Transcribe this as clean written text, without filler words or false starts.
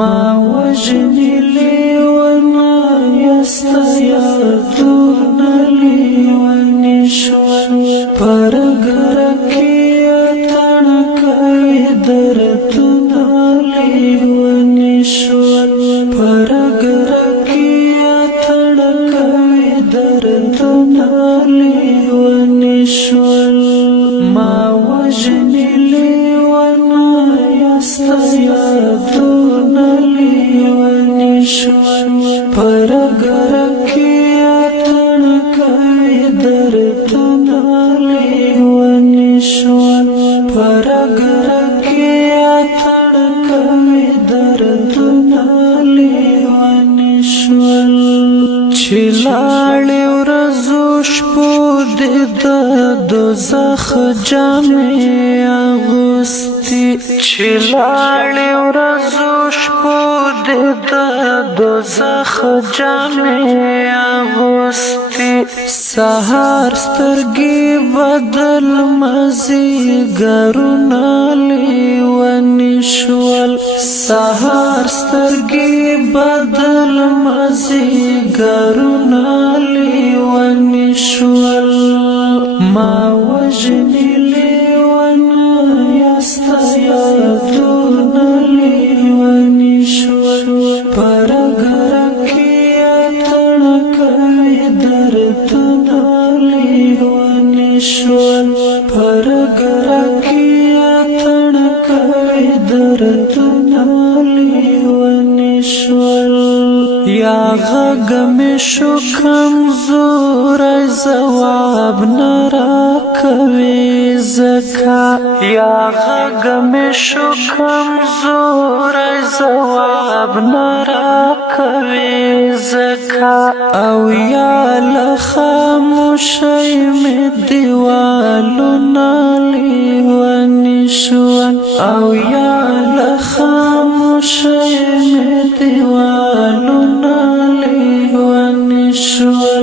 ما وجنی لیونا یستا یادونا لیونی شول پرگرکی اتنکای دردونا لیونی شول پرگرکی اتنکای دردونا لیونی شول ما وجنی لیونا یستا یادونا لیونی شول پرگرکی اتنکای دردونا لیونی شول پرگرکی اتنکای دردونا لیونی شول چلاړې ورځو شپو دې د دوزخ جامې اغوستي چلاړې ورځو شپو دې د دوزخ جامې اغوستي سهار سترګې بدل مازیګرونه لیوني شول سهار سترګې بدل مازیګرونه لیوني شول ما وجنی لیونا یستا یادونا لیونی شول پرگرکی اتنکای دردونا لیونی شول پرگرکی اتنکای دردونا لیونی شول یا غږ می شو کمزور جواب نرا کوي زکا یا غږ می شو کمزور جواب نرا کوي زکا او یا لخاموشی می دیوالونه لیوني شول او یا لخاموشی می دیوالونه لیوني شول